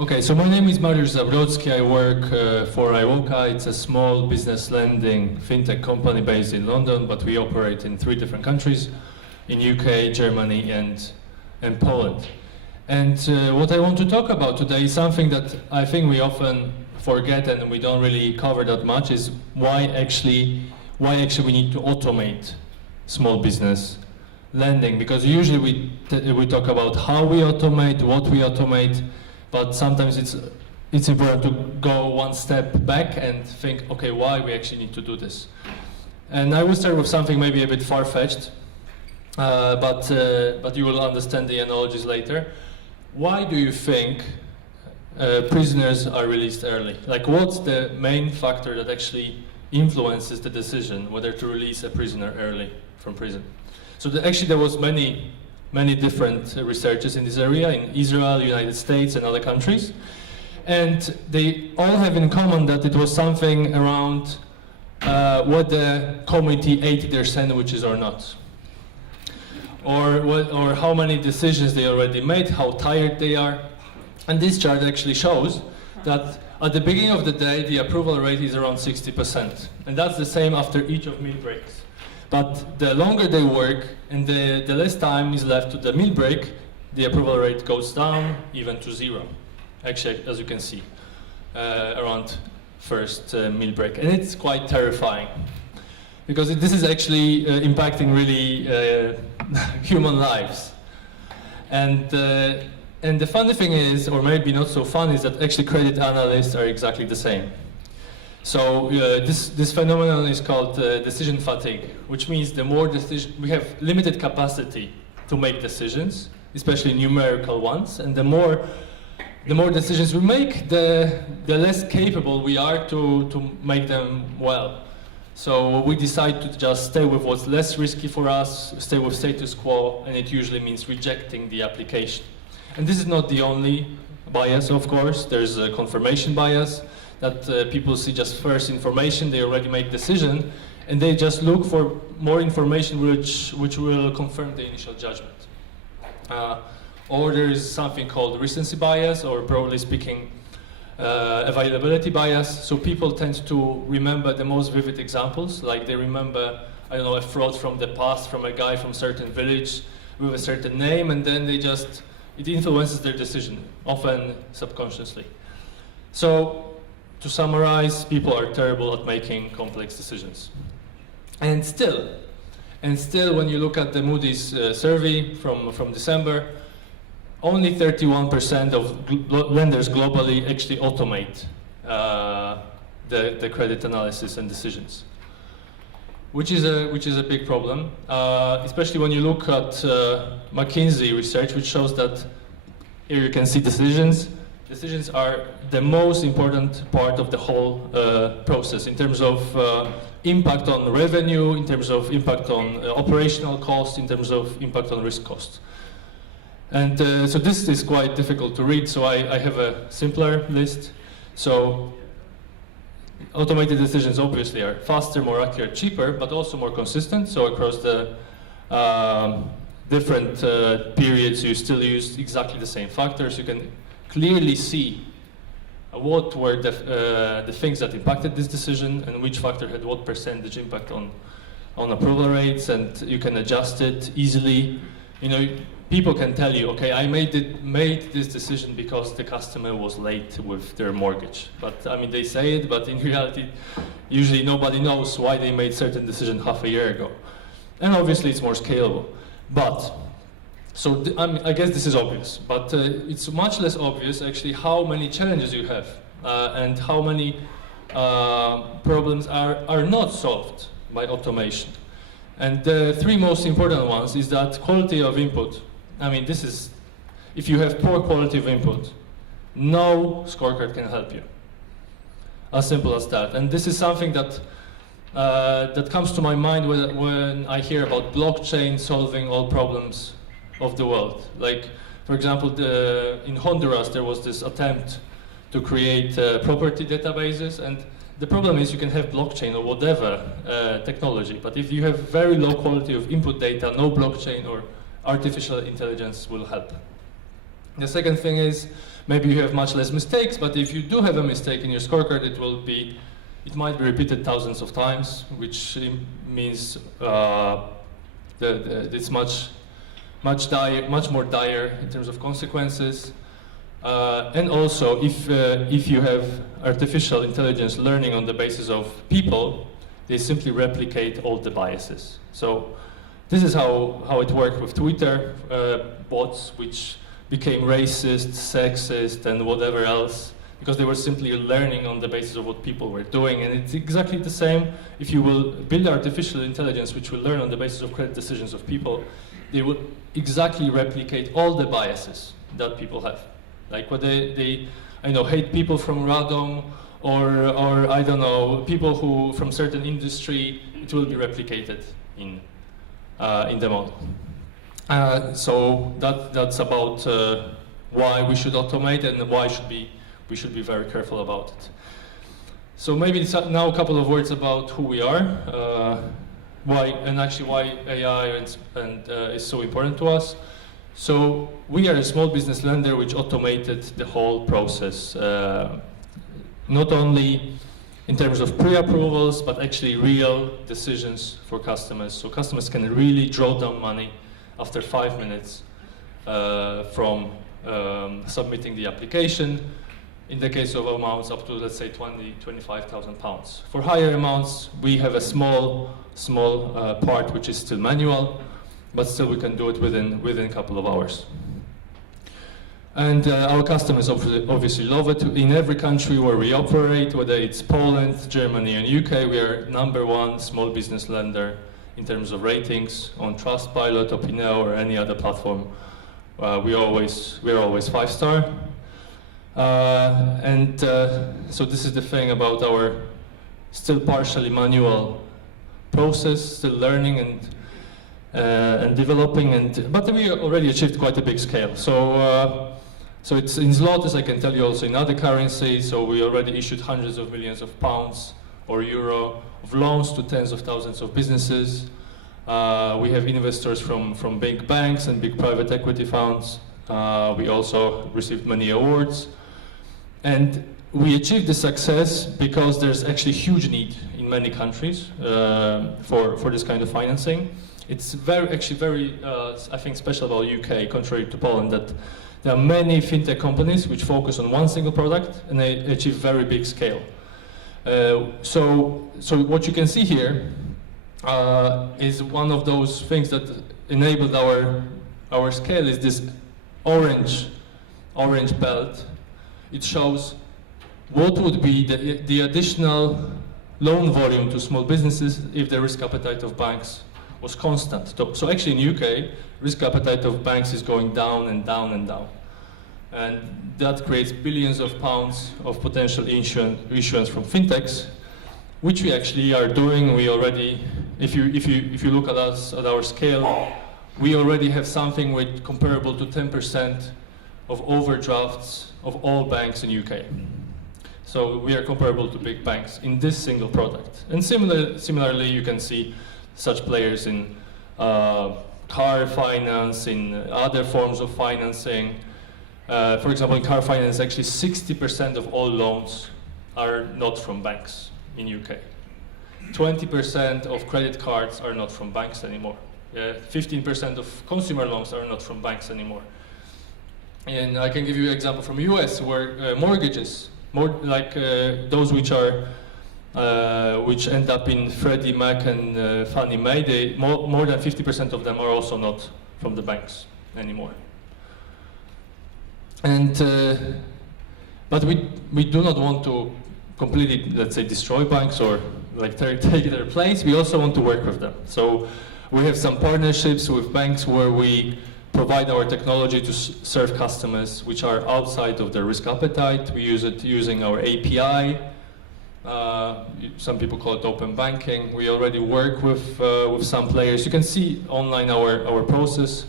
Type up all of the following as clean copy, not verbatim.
Okay, so my name is Mariusz Zabrocki. I work for iwoca. It's a small business lending fintech company based in London, but we operate in 3 different countries, in UK, Germany, and Poland. And what I want to talk about today is something that I think we often forget and we don't really cover that much, is why actually we need to automate small business lending. Because usually we talk about how we automate, what we automate, but sometimes it's important to go one step back and think, okay, why we actually need to do this. And I will start with something maybe a bit far-fetched, but you will understand the analogies later. Why do you think prisoners are released early? Like, what's the main factor that actually influences the decision whether to release a prisoner early from prison? So actually there was many different researchers in this area in Israel, United States, and other countries. And they all have in common that it was something around whether the committee ate their sandwiches or not. Or how many decisions they already made, how tired they are. And this chart actually shows that at the beginning of the day, the approval rate is around 60%. And that's the same after each of meal breaks. But the longer they work and the less time is left to the meal break, the approval rate goes down even to 0. Actually, as you can see, around first meal break. And it's quite terrifying, because this is actually impacting really human lives. And the funny thing is, or maybe not so fun, is that actually credit analysts are exactly the same. So this phenomenon is called decision fatigue, which means the more we have limited capacity to make decisions, especially numerical ones, and the more decisions we make, the less capable we are to make them well. So we decide to just stay with what's less risky for us, stay with status quo, and it usually means rejecting the application. And this is not the only bias, of course. There's a confirmation bias, that people see just first information, they already make decision, and they just look for more information which will confirm the initial judgment. Or there is something called recency bias, or broadly speaking, availability bias. So people tend to remember the most vivid examples, like they remember, I don't know, a fraud from the past, from a guy from a certain village with a certain name, and then it influences their decision, often subconsciously. So, to summarize, people are terrible at making complex decisions. And still, when you look at the Moody's survey from December, only 31% of lenders globally actually automate the credit analysis and decisions, which is a big problem, especially when you look at McKinsey research, which shows that here you can see decisions. Decisions are the most important part of the whole process in terms of impact on revenue, in terms of impact on operational cost, in terms of impact on risk cost. And so this is quite difficult to read, so I have a simpler list. So automated decisions obviously are faster, more accurate, cheaper, but also more consistent. So across the different periods, you still use exactly the same factors. You can clearly see what were the things that impacted this decision and which factor had what percentage impact on approval rates, and you can adjust it easily. You know, people can tell you, okay, I made this decision because the customer was late with their mortgage. But I mean, they say it, but in reality, usually nobody knows why they made certain decision half a year ago. And obviously it's more scalable. But so I guess this is obvious, but it's much less obvious actually how many challenges you have and how many problems are not solved by automation. And the 3 most important ones is that quality of input. I mean, this is, if you have poor quality of input, no scorecard can help you. As simple as that. And this is something that that comes to my mind when I hear about blockchain solving all problems of the world. Like, for example, in Honduras, there was this attempt to create property databases, and the problem is you can have blockchain or whatever technology, but if you have very low quality of input data, no blockchain or artificial intelligence will help. The second thing is, maybe you have much less mistakes, but if you do have a mistake in your scorecard, it might be repeated thousands of times, which means it's much more dire in terms of consequences. And also, if you have artificial intelligence learning on the basis of people, they simply replicate all the biases. So this is how it worked with Twitter bots, which became racist, sexist, and whatever else, because they were simply learning on the basis of what people were doing. And it's exactly the same if you will build artificial intelligence, which will learn on the basis of credit decisions of people. They will exactly replicate all the biases that people have. Like what I know, hate people from Radom, or I don't know, people who from certain industry, it will be replicated in the model. So that's about why we should automate and why we should be very careful about it. So maybe now a couple of words about who we are, why AI is so important to us. So we are a small business lender which automated the whole process, not only in terms of pre-approvals, but actually real decisions for customers. So customers can really draw down money after 5 minutes from submitting the application. In the case of amounts up to, let's say, 25,000 pounds. For higher amounts, we have a small part which is still manual, but still we can do it within a couple of hours. And our customers obviously love it. In every country where we operate, whether it's Poland, Germany, and UK, we are #1 small business lender in terms of ratings on Trustpilot, Opinio, or any other platform. We're always 5-star. So this is the thing about our still partially manual process, still learning and developing, but we already achieved quite a big scale. So it's in zlotys, I can tell you also in other currencies, so we already issued hundreds of millions of pounds or euro of loans to tens of thousands of businesses. We have investors from big banks and big private equity funds. We also received many awards. And we achieved this success because there's actually huge need in many countries for this kind of financing. It's very, I think, special about UK, contrary to Poland, that there are many fintech companies which focus on one single product and they achieve very big scale. So what you can see here is one of those things that enabled our scale is this orange belt. It shows what would be the additional loan volume to small businesses if the risk appetite of banks was constant. So actually in UK, risk appetite of banks is going down and down and down. And that creates billions of pounds of potential issuance from fintechs, which we actually are doing. We already, if you look at us, at our scale, we already have something with comparable to 10% of overdrafts of all banks in UK. So we are comparable to big banks in this single product. And similarly, you can see such players in car finance, in other forms of financing. For example, in car finance, actually 60% of all loans are not from banks in UK. 20% of credit cards are not from banks anymore. 15% of consumer loans are not from banks anymore. And I can give you an example from US where mortgages, more like those which end up in Freddie Mac and Fannie Mae, more than 50% of them are also not from the banks anymore. And but we do not want to completely, let's say, destroy banks or like take their place. We also want to work with them. So we have some partnerships with banks where we provide our technology to serve customers which are outside of their risk appetite. We use it using our API. Some people call it open banking. We already work with some players. You can see online our process.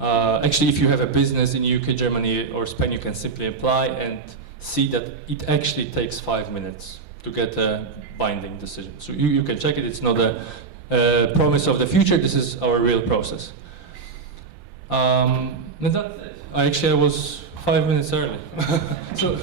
Actually, if you have a business in UK, Germany, or Spain, you can simply apply and see that it actually takes 5 minutes to get a binding decision. So you can check it. It's not a promise of the future. This is our real process. And that's it. I was 5 minutes early. So